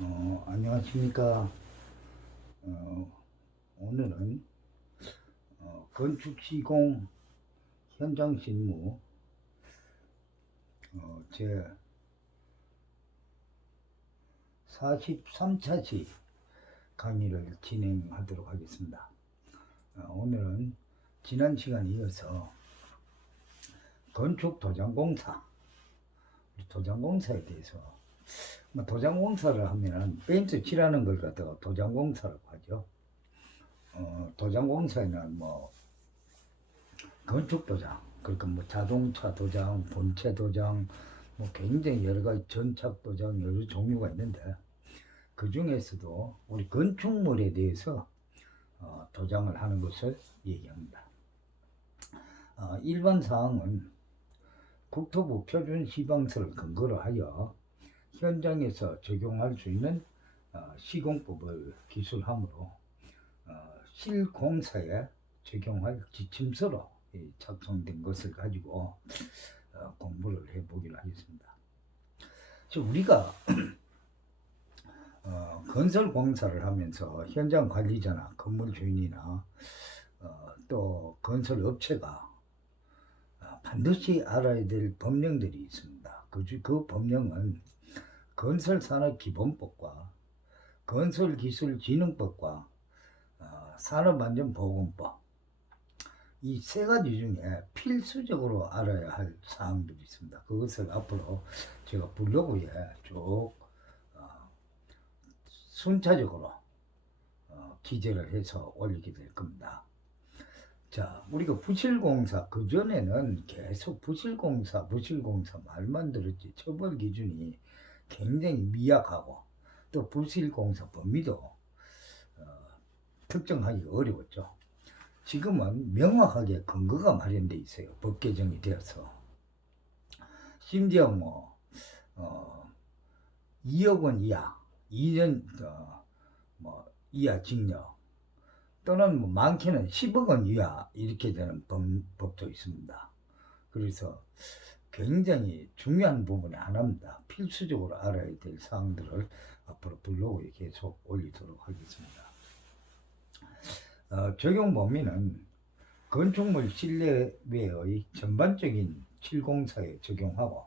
안녕하십니까. 오늘은 건축 시공 현장 실무 제 43차시 강의를 진행하도록 하겠습니다. 오늘은 지난 시간에 이어서 건축 도장공사, 도장공사에 대해서 도장공사를 하면은 페인트 칠하는 걸 갖다가 도장공사라고 하죠. 도장공사에는 건축 도장, 그러니까 자동차 도장, 본체 도장, 굉장히 여러 가지 전착 도장 여러 종류가 있는데, 그 중에서도 우리 건축물에 대해서 도장을 하는 것을 얘기합니다. 일반 사항은 국토부 표준 시방서를 근거로 하여 현장에서 적용할 수 있는 시공법을 기술함으로 실공사에 적용할 지침서로 작성된 것을 가지고 공부를 해보기로 하겠습니다. 우리가 건설 공사를 하면서 현장 관리자나 건물 주인이나 또 건설 업체가 반드시 알아야 될 법령들이 있습니다. 그 법령은 건설산업기본법과 건설기술진흥법과 산업안전보건법, 이 세 가지 중에 필수적으로 알아야 할 사항들이 있습니다. 그것을 앞으로 제가 블로그에 쭉 순차적으로 기재를 해서 올리게 될 겁니다. 자, 우리가 부실공사, 그전에는 계속 부실공사 말만 들었지 처벌 기준이 굉장히 미약하고 또 부실공사 범위도 특정하기가 어려웠죠. 지금은 명확하게 근거가 마련돼 있어요. 법 개정이 되어서. 심지어 2억 원 이하, 2년 이하 징역, 또는 많게는 10억 원 이하 이렇게 되는 법도 있습니다. 그래서 굉장히 중요한 부분이 하나입니다. 필수적으로 알아야 될 사항들을 앞으로 블로그에 계속 올리도록 하겠습니다. 적용 범위는 건축물 실내외의 전반적인 실공사에 적용하고,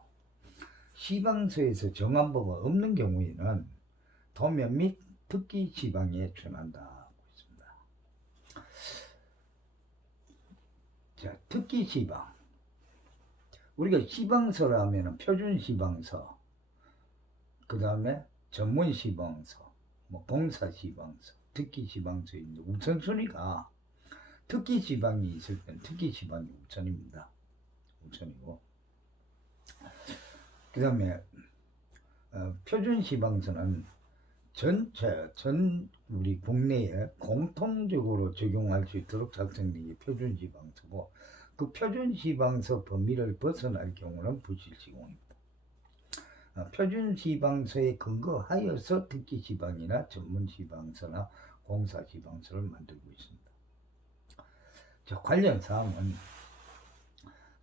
시방서에서 정한 바가 없는 경우에는 도면 및 특기 지방에 준한다. 자, 특기 지방. 우리가 시방서라 하면 표준 시방서, 그 다음에 전문 시방서, 공사 시방서, 특기 지방서인데 우선순위가 특기 지방이 있을 때는 특기 지방이 우선입니다. 우선이고, 그 다음에 표준 시방서는 전 우리 국내에 공통적으로 적용할 수 있도록 작성된 게 표준 시방서고, 그 표준 시방서 범위를 벗어날 경우는 부실시공입니다. 표준 시방서에 근거하여서 특기 시방이나 전문 시방서나 공사 시방서를 만들고 있습니다. 자, 관련 사항은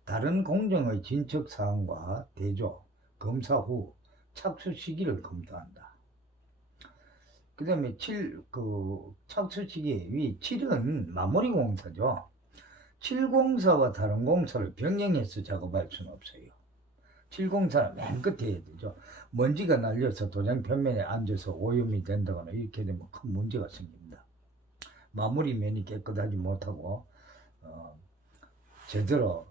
다른 공정의 진척 사항과 대조, 검사 후 착수 시기를 검토한다. 그 다음에 착수 시기, 7은 마무리 공사죠. 7공사와 다른 공사를 병행해서 작업할 수는 없어요. 7공사는 맨 끝에 해야 되죠. 먼지가 날려서 도장 표면에 앉아서 오염이 된다거나 이렇게 되면 큰 문제가 생깁니다. 마무리 면이 깨끗하지 못하고 제대로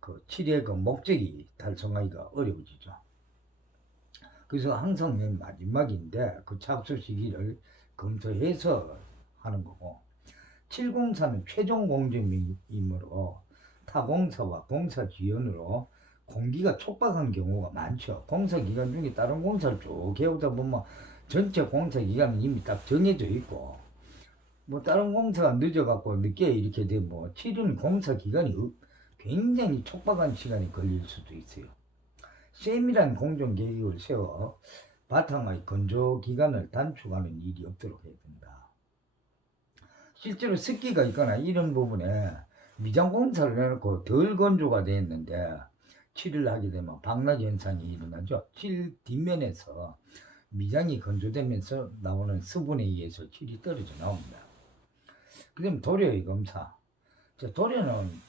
그 칠의 그 목적이 달성하기가 어려워지죠. 그래서 항상 맨 마지막인데 그 착수 시기를 검토해서 하는 거고, 7공사는 최종 공정이므로 타공사와 공사 지연으로 공기가 촉박한 경우가 많죠. 공사 기간 중에 다른 공사를 쭉 해오다 보면 전체 공사 기간은 이미 딱 정해져 있고, 다른 공사가 늦어갖고 늦게 이렇게 되면 7은 공사 기간이 굉장히 촉박한 시간이 걸릴 수도 있어요. 세밀한 공정 계획을 세워 바탕의 건조 기간을 단축하는 일이 없도록 해야 된다. 실제로 습기가 있거나 이런 부분에 미장 공사를 해놓고 덜 건조가 되었는데 칠을 하게 되면 방락 현상이 일어나죠. 칠 뒷면에서 미장이 건조되면서 나오는 수분에 의해서 질이 떨어져 나옵니다. 그 다음에 도료의 검사. 도료는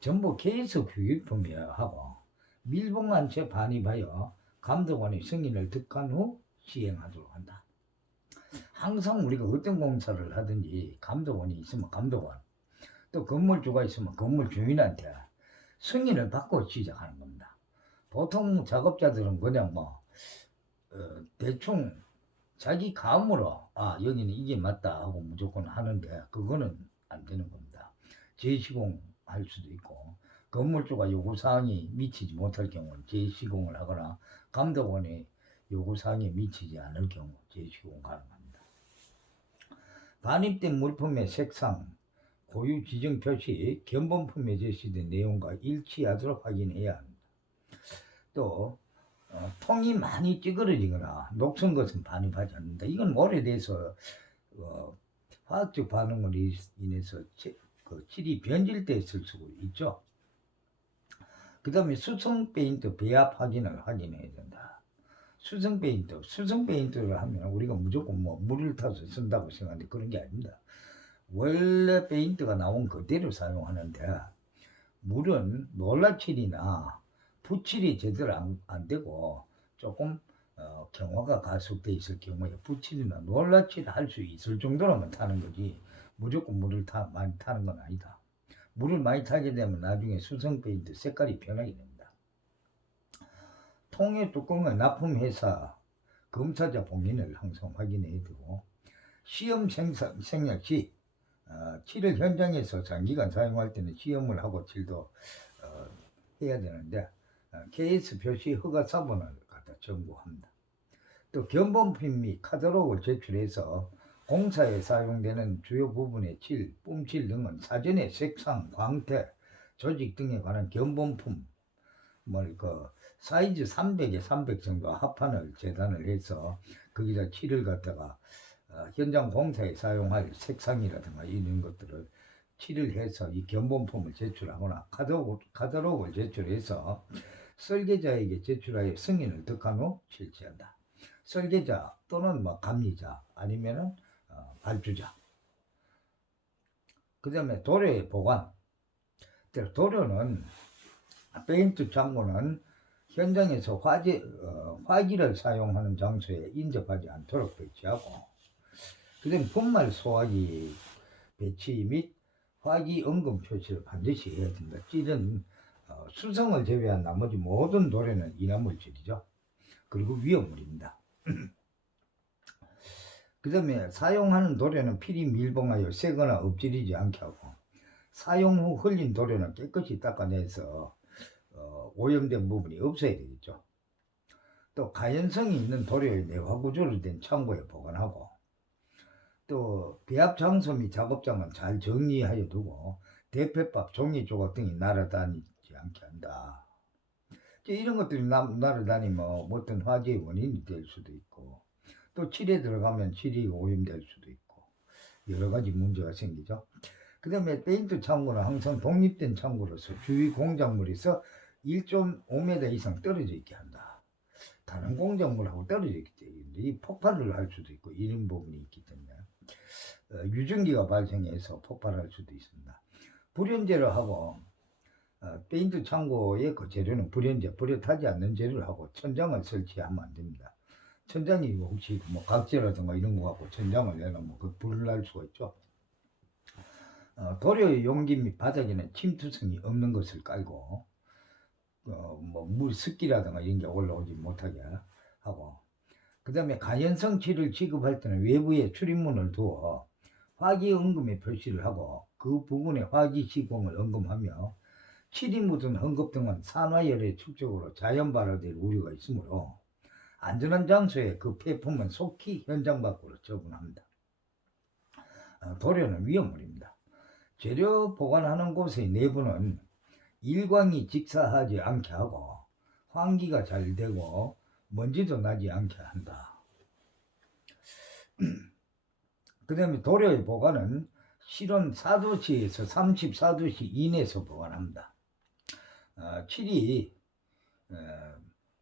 전부 계속 휴기품이하고 밀봉한 채 반입하여 감독원의 승인을 득한 후 시행하도록 한다. 항상 우리가 어떤 공사를 하든지 감독원이 있으면 감독원, 또 건물주가 있으면 건물 주인한테 승인을 받고 시작하는 겁니다. 보통 작업자들은 그냥 대충 자기 감으로 여기는 이게 맞다 하고 무조건 하는데 그거는 안 되는 겁니다. 재시공할 수도 있고 건물주가 요구사항이 미치지 못할 경우는 재시공을 하거나 감독원의 요구사항에 미치지 않을 경우 재시공 가능합니다. 반입된 물품의 색상, 고유 지정 표시, 견본품에 제시된 내용과 일치하도록 확인해야 합니다. 또 통이 많이 찌그러지거나 녹슨 것은 반입하지 않는다. 이건 오래돼서 화학적 반응으로 인해서 칠이 변질됐을 수가 있죠. 그 다음에 수성 페인트 배합 확인을 확인해야 된다. 수성 페인트를 하면 우리가 무조건 물을 타서 쓴다고 생각하는데 그런 게 아닙니다. 원래 페인트가 나온 그대로 사용하는데 물은 놀라칠이나 붓칠이 제대로 안 되고 조금 경화가 가속돼 있을 경우에 붓칠이나 놀라칠 할 수 있을 정도로만 타는 거지 무조건 물을 많이 타는 건 아니다. 물을 많이 타게 되면 나중에 수성 페인트 색깔이 변하게 됩니다. 통의 뚜껑의 납품회사 검사자 봉인을 항상 확인해야 되고 시험 생략 시 칠을 현장에서 장기간 사용할 때는 시험을 하고 칠도 해야 되는데 KS 표시 허가 사본을 갖다 청구합니다. 또 견본품 및 카탈로그를 제출해서 공사에 사용되는 주요 부분의 칠, 뿜칠 등은 사전에 색상, 광택, 조직 등에 관한 견본품 사이즈 300에 300 정도 합판을 재단을 해서 거기다 칠을 갖다가 현장 공사에 사용할 색상이라든가 이런 것들을 칠을 해서 이 견본품을 제출하거나 카탈로그를 제출해서 설계자에게 제출하여 승인을 득한 후 실시한다. 설계자 또는 감리자 아니면은 발주자. 그 다음에 도료의 보관. 도료는 페인트 창고는 현장에서 화기를 사용하는 장소에 인접하지 않도록 배치하고 그 다음에 분말 소화기 배치 및 화기 언금 표시를 반드시 해야 된다. 찔은 수성을 제외한 나머지 모든 도료는 인화물질이죠. 그리고 위험물입니다. 그 다음에 사용하는 도료는 필히 밀봉하여 새거나 엎질리지 않게 하고 사용 후 흘린 도료는 깨끗이 닦아내서 오염된 부분이 없어야 되겠죠. 또 가연성이 있는 도료의 내화 구조로 된 창고에 보관하고 또 배합 장소 및 작업장은 잘 정리하여 두고 대패밥, 종이 조각 등이 날아다니지 않게 한다. 이런 것들이 날아다니면 어떤 화재의 원인이 될 수도 있고 또 칠에 들어가면 칠이 오염될 수도 있고 여러 가지 문제가 생기죠. 그 다음에 페인트 창고는 항상 독립된 창고로서 주위 공작물에서 1.5m 이상 떨어져 있게 한다. 다른 공작물하고 떨어져 있기 때문에 이 폭발을 할 수도 있고 이런 부분이 있기 때문에 유증기가 발생해서 폭발할 수도 있습니다. 불연제를 하고 페인트 창고의 그 재료는 불여 타지 않는 재료를 하고 천장을 설치하면 안 됩니다. 천장이 혹시 각재라든가 이런 거 갖고 천장을 내놓으면 불을 날 수가 있죠. 도료의 용기 및 바닥에는 침투성이 없는 것을 깔고 물 습기라든가 이런 게 올라오지 못하게 하고 그 다음에 가연성 칠을 취급할 때는 외부에 출입문을 두어 화기 언금의 표시를 하고 그 부분에 화기 시공을 언금하며 칠이 묻은 헝겊 등은 산화열의 축적으로 자연 발화될 우려가 있으므로 안전한 장소에 그 폐품은 속히 현장 밖으로 처분합니다. 도료는 위험물입니다. 재료 보관하는 곳의 내부는 일광이 직사하지 않게 하고 환기가 잘 되고 먼지도 나지 않게 한다. 그 다음에 도료의 보관은 실온 4도씨에서 34도씨 이내에서 보관합니다. 칠이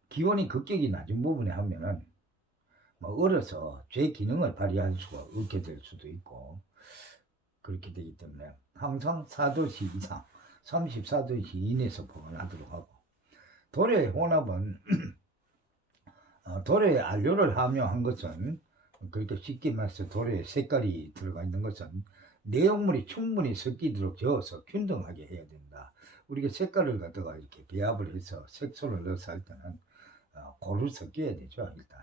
기온이 급격히 낮은 부분에 하면은 뭐 얼어서 제 기능을 발휘할 수가 없게 될 수도 있고 그렇게 되기 때문에 항상 4도씨 이상 34도씨 이내에서 보관하도록 하고 도료의 혼합은 도료에 안료를 함유한 것은 그렇게 쉽게 말해서 도료에 색깔이 들어가 있는 것은 내용물이 충분히 섞이도록 저어서 균등하게 해야 된다. 우리가 색깔을 갖다가 이렇게 배합을 해서 색소를 넣어서 할 때는 고루 섞여야 되죠. 일단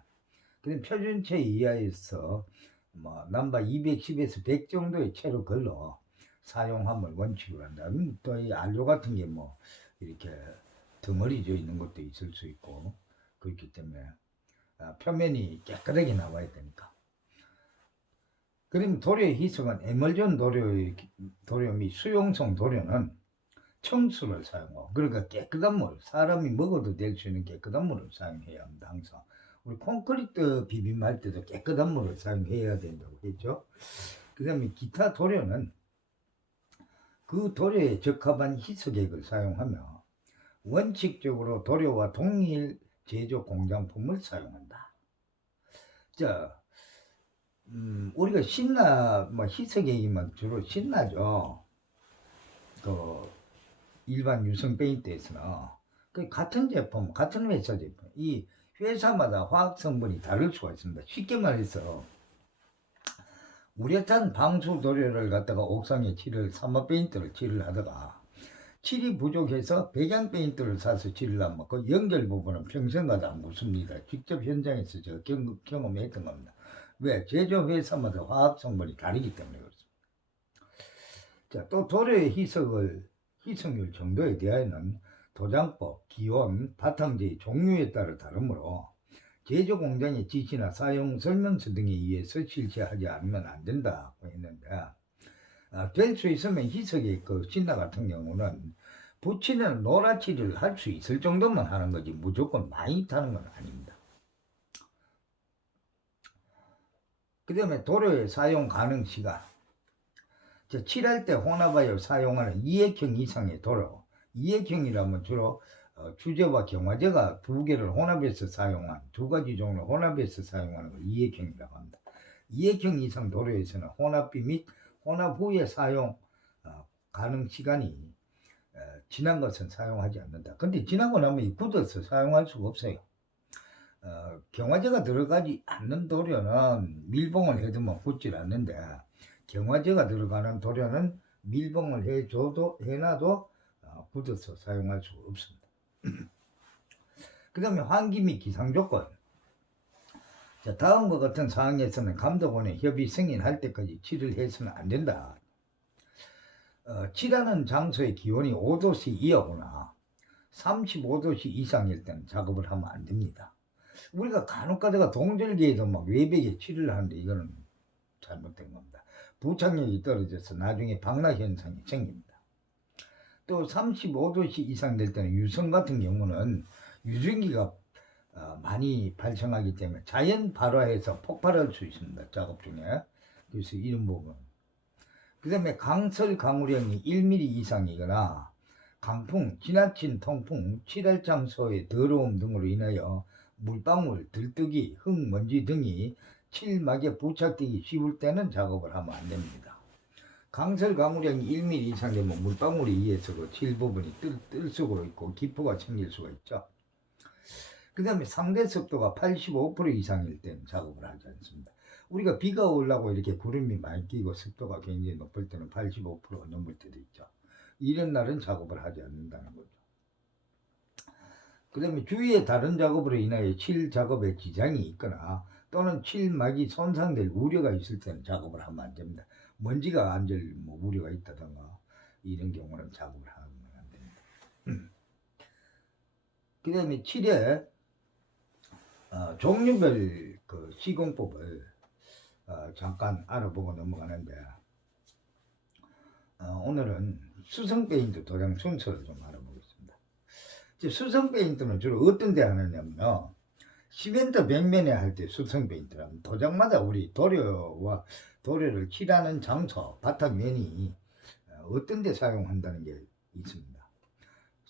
그럼 표준체 이하에서 뭐 남바 210에서 100 정도의 채로 걸러 사용함을 원칙으로 한다. 또 이 안료 같은 게 뭐 이렇게 덩어리져 있는 것도 있을 수 있고 그렇기 때문에 표면이 깨끗하게 나와야 되니까. 그럼 도료의 희석은 에멀전 도료 및 수용성 도료는 청수를 사용하고 그러니까 깨끗한 물, 사람이 먹어도 될 수 있는 깨끗한 물을 사용해야 합니다. 항상 우리 콘크리트 비빔할 때도 깨끗한 물을 사용해야 된다고 했죠. 그 다음에 기타 도료는 그 도료에 적합한 희석액을 사용하며 원칙적으로 도료와 동일 제조 공장품을 사용한다. 자, 우리가 신나 뭐 희석액이면 주로 신나죠. 그 일반 유성 페인트에서는 그 같은 제품, 같은 회사 제품, 이 회사마다 화학 성분이 다를 수가 있습니다. 쉽게 말해서 우레탄 방수 도료를 갖다가 옥상에 산화 페인트를 칠을 하다가 칠이 부족해서 배경 페인트를 사서 칠을 하면 그 연결 부분은 평생마다 안 붙습니다. 직접 현장에서 제가 경험했던 겁니다. 왜? 제조 회사마다 화학 성분이 다르기 때문에 그렇습니다. 자, 또 도료의 희석률 정도에 대하여는 도장법, 기온, 바탕재의 종류에 따라 다르므로 제조 공장의 지시나 사용 설명서 등에 의해서 실시하지 않으면 안 된다고 했는데 될 수 있으면 희석의 그 신나 같은 경우는 붙이는 노라칠을 할 수 있을 정도만 하는 거지 무조건 많이 타는 건 아닙니다. 그 다음에 도료의 사용 가능 시간. 칠할 때 혼합하여 사용하는 이액형 이상의 도료. 이액형이라면 주로 주제와 경화제가 두 개를 혼합해서 사용한 두 가지 종류 혼합해서 사용하는 걸 이액형이라고 합니다. 이액형 이상 도료에서는 혼합비 및 혼합 후에 사용 가능 시간이 지난 것은 사용하지 않는다. 근데 지나고 나면 굳어서 사용할 수가 없어요. 경화제가 들어가지 않는 도료는 밀봉을 해두면 굳질 않는데 경화제가 들어가는 도료는 밀봉을 해놔도 굳어서 사용할 수가 없습니다. 그 다음에 환기 및 기상 조건. 자, 다음과 같은 사항에서는 감독원의 협의 승인할 때까지 칠을 해서는 안 된다. 칠하는 장소의 기온이 5도씨 이하거나 35도씨 이상일 때는 작업을 하면 안 됩니다. 우리가 간혹 가다가 동절기에도 막 외벽에 칠을 하는데 이거는 잘못된 겁니다. 부착력이 떨어져서 나중에 박락 현상이 생깁니다. 또 35도씨 이상 될 때는 유성 같은 경우는 유증기가 많이 발생하기 때문에 자연 발화해서 폭발할 수 있습니다. 작업 중에. 그래서 이런 부분. 그 다음에 강설 강우량이 1mm 이상이거나 강풍, 지나친 통풍, 칠할 장소의 더러움 등으로 인하여 물방울, 들뜨기, 흙, 먼지 등이 칠막에 부착되기 쉬울 때는 작업을 하면 안 됩니다. 강설 강우량이 1mm 이상 되면 물방울에 의해서 칠 부분이 뜰속으로 있고 기포가 생길 수가 있죠. 그 다음에 상대 습도가 85% 이상일 때는 작업을 하지 않습니다. 우리가 비가 오려고 이렇게 구름이 많이 끼고 습도가 굉장히 높을 때는 85% 넘을 때도 있죠. 이런 날은 작업을 하지 않는다는 거죠. 그 다음에 주위의 다른 작업으로 인하여 칠 작업에 지장이 있거나 또는 칠막이 손상될 우려가 있을 때는 작업을 하면 안 됩니다. 먼지가 앉을 우려가 있다던가 이런 경우는 작업을 하면 안 됩니다. 그 다음에 칠의 종류별 그 시공법을 잠깐 알아보고 넘어가는데 오늘은 수성 페인트 도장 순서를 좀 알아보겠습니다. 수성 페인트는 주로 어떤 데 하느냐면요. 시멘트 벽면에 할 때 수성 페인트라면 도장마다 우리 도료를 칠하는 장소, 바닥면이 어떤 데 사용한다는 게 있습니다.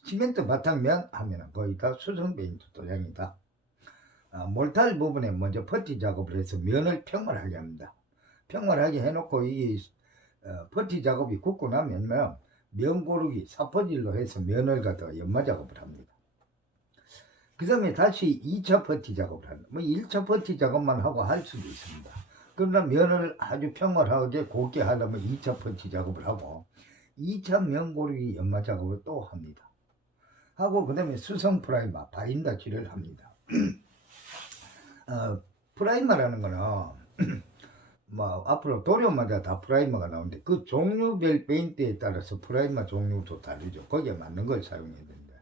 시멘트 바닥면 하면 거의 다 수성 페인트 도장이다. 몰탈 부분에 먼저 퍼티 작업을 해서 면을 평말하게 합니다. 평말하게 해놓고 이 퍼티 작업이 굳고 나면 면 고르기 사포질로 해서 면을 갖다가 연마 작업을 합니다. 그 다음에 다시 2차 퍼티 작업을 합니다. 뭐 1차 퍼티 작업만 하고 할 수도 있습니다. 그러나 면을 아주 평말하게 곱게 하려면 2차 퍼티 작업을 하고 2차 면 고르기 연마 작업을 또 합니다. 하고 그 다음에 수성 프라이머 바인더 칠을 합니다. 프라이머라는 거는 뭐 앞으로 도료마다 다 프라이머가 나오는데 그 종류별 페인트에 따라서 프라이머 종류도 다르죠. 거기에 맞는 걸 사용해야 되는데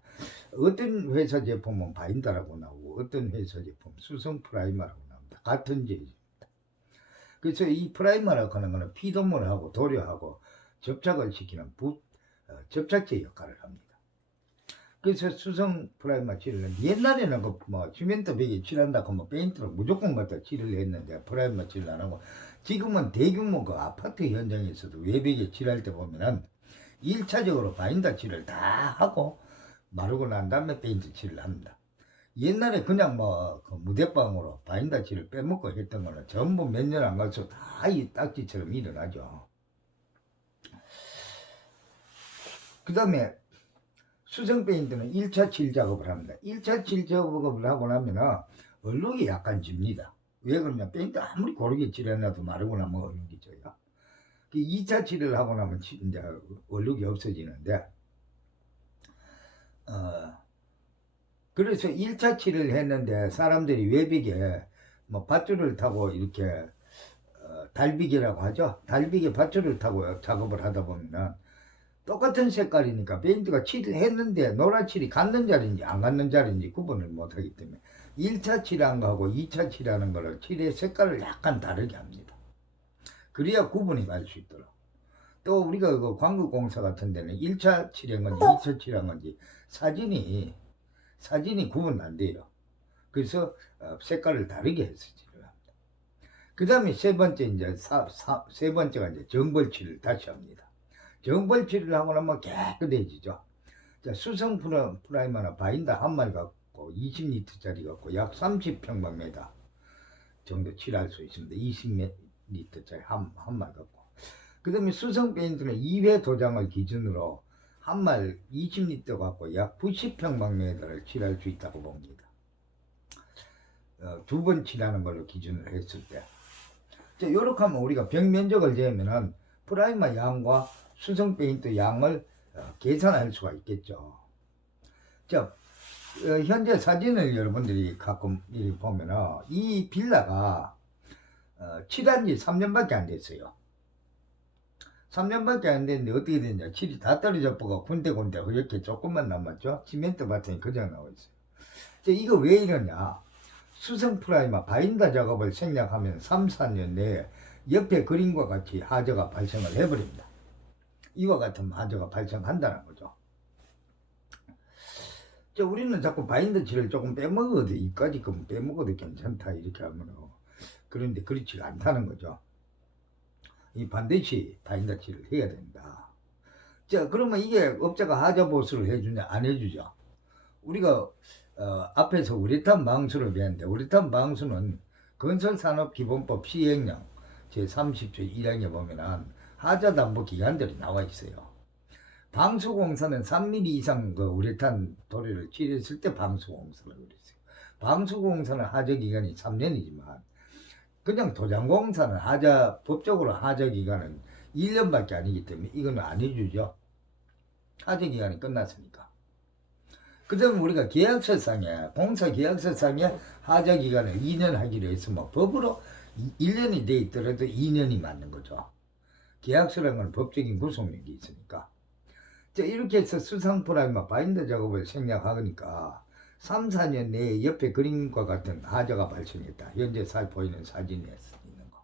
어떤 회사 제품은 바인더라고 나오고 어떤 회사 제품 수성 프라이머라고 나옵니다. 같은 재질입니다. 그래서 이 프라이머라고 하는 거는 피도물하고 도료하고 접착을 시키는 접착제 역할을 합니다. 그래서 수성 프라이머 칠을 옛날에는 뭐 시멘트 벽에 칠한다고 뭐 페인트로 무조건 갖다 칠을 했는데 프라이머 칠을 안 하고 지금은 대규모 그 아파트 현장에서도 외벽에 칠할 때 보면은 1차적으로 바인더 칠을 다 하고 마르고 난 다음에 페인트 칠을 합니다. 옛날에 그냥 뭐그 무대방으로 바인더 칠을 빼먹고 했던 거는 전부 몇 년 안 가서 다 이 딱지처럼 일어나죠. 그 다음에 수성 페인트는 1차 칠 작업을 합니다. 1차 칠 작업을 하고 나면은 얼룩이 약간 집니다. 왜 그러냐? 페인트 아무리 고르게 칠해놔도 마르고 나면 얼룩이 져요. 2차 칠을 하고 나면 이제 얼룩이 없어지는데, 그래서 1차 칠을 했는데 사람들이 외벽에 뭐 밧줄을 타고 이렇게 달비기라고 하죠. 달비기 밧줄을 타고 작업을 하다 보면은 똑같은 색깔이니까 페인트가 칠했는데 노란 칠이 갔는 자리인지 안 갔는 자리인지 구분을 못하기 때문에 1차 칠한 거하고 2차 칠하는 거를 칠의 색깔을 약간 다르게 합니다. 그래야 구분이 갈 수 있도록. 또 우리가 그 광구공사 같은 데는 1차 칠한 건지 2차 칠한 건지 사진이 구분 안 돼요. 그래서 색깔을 다르게 해서 칠을 합니다. 그 다음에 세 번째가 이제 정벌칠을 다시 합니다. 정벌칠을 하고 나면 깨끗해지죠. 자, 수성 프라이머나 바인더 한 마리 갖고 20리터짜리 갖고 약 30평방미터 정도 칠할 수 있습니다. 20리터짜리 한 마리 갖고. 그 다음에 수성 페인트는 2회 도장을 기준으로 한 마리 20리터 갖고 약 90평방미터를 칠할 수 있다고 봅니다. 두 번 칠하는 걸로 기준을 했을 때. 자, 요렇게 하면 우리가 벽 면적을 재면은 프라이머 양과 수성 페인트 양을 계산할 수가 있겠죠. 자, 현재 사진을 여러분들이 가끔 보면은 이 빌라가 칠한 지 3년밖에 안 됐어요. 3년밖에 안 됐는데 어떻게 됐냐? 칠이 다 떨어져 보고 군데군데 이렇게 조금만 남았죠. 시멘트 바탕이 그냥 나와 있어요. 자, 이거 왜 이러냐? 수성 프라이머 바인더 작업을 생략하면 3, 4년 내에 옆에 그림과 같이 하자가 발생을 해버립니다. 이와 같은 하자가 발생한다는 거죠. 자, 우리는 자꾸 바인더 칠을 조금 빼먹어도 이까지 건 빼먹어도 괜찮다 이렇게 하면 그런데 그렇지가 않다는 거죠. 이 반드시 바인더 칠을 해야 된다. 자, 그러면 이게 업자가 하자 보수를 해주냐 안 해주죠. 우리가 앞에서 우레탄 방수를 배웠는데 우레탄 방수는 건설산업기본법 시행령 제30조 1항에 보면은 하자 담보 기간들이 나와 있어요. 방수공사는 3mm 이상 그 우레탄 도료를 칠했을 때 방수공사라고 그랬어요. 방수공사는 하자 기간이 3년이지만 그냥 도장공사는 법적으로 하자 기간은 1년밖에 아니기 때문에 이거는 안 해주죠. 하자 기간이 끝났으니까. 그 다음에 우리가 계약서상에 공사 계약서상에 하자 기간을 2년 하기로 했으면 법으로 1년이 돼 있더라도 2년이 맞는 거죠. 계약서라는 건 법적인 구속력이 있으니까. 자, 이렇게 해서 수성 프라이머 바인더 작업을 생략하니까 3, 4년 내에 옆에 그림과 같은 하자가 발생했다. 현재 보이는 사진에 있는 거.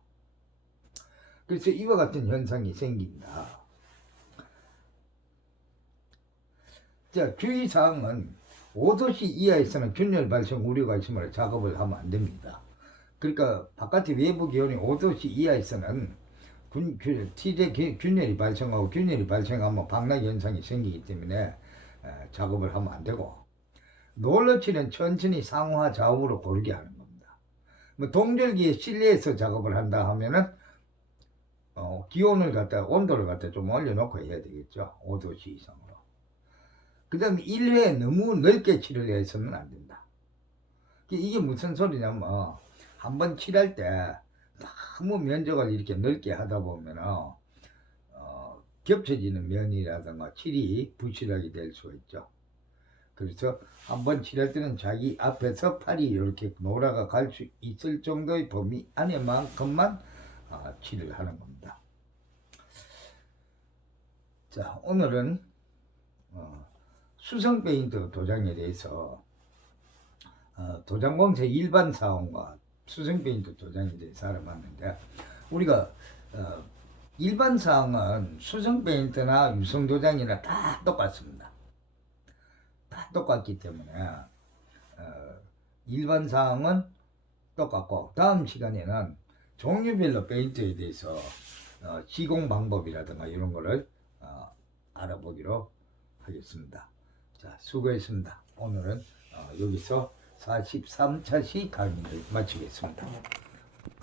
그래서 이와 같은 현상이 생긴다. 자, 주의사항은 5도씨 이하에서는 균열 발생 우려가 있으므로 작업을 하면 안 됩니다. 그러니까 바깥의 외부 기온이 5도씨 이하에서는 균열이 발생하고 균열이 발생하면 방락 현상이 생기기 때문에 작업을 하면 안 되고 롤러칠은 천천히 상하 좌우로 고르게 하는 거. 뭐 동절기에 실내에서 작업을 한다 하면은 기온을 갖다 온도를 갖다 좀 올려놓고 해야 되겠죠. 5도씨 이상으로. 그 다음에 1회에 너무 넓게 칠을 해서는 안 된다. 이게 무슨 소리냐면 한번 칠할 때 너무 면적을 이렇게 넓게 하다 보면 겹쳐지는 면이라든가 칠이 부실하게 될 수가 있죠. 그래서 한번 칠할 때는 자기 앞에서 팔이 이렇게 노라가 갈 수 있을 정도의 범위 안에만큼만 칠을 하는 겁니다. 자, 오늘은 수성 페인트 도장에 대해서 도장공사 일반 사원과 수성 페인트 도장에 대해서 알아봤는데, 우리가 일반 사항은 수성 페인트나 유성 도장이나 다 똑같습니다. 다 똑같기 때문에 일반 사항은 똑같고, 다음 시간에는 종류별로 페인트에 대해서 시공 방법이라든가 이런 거를 알아보기로 하겠습니다. 자, 수고했습니다. 오늘은 여기서 43차시 강의를 마치겠습니다.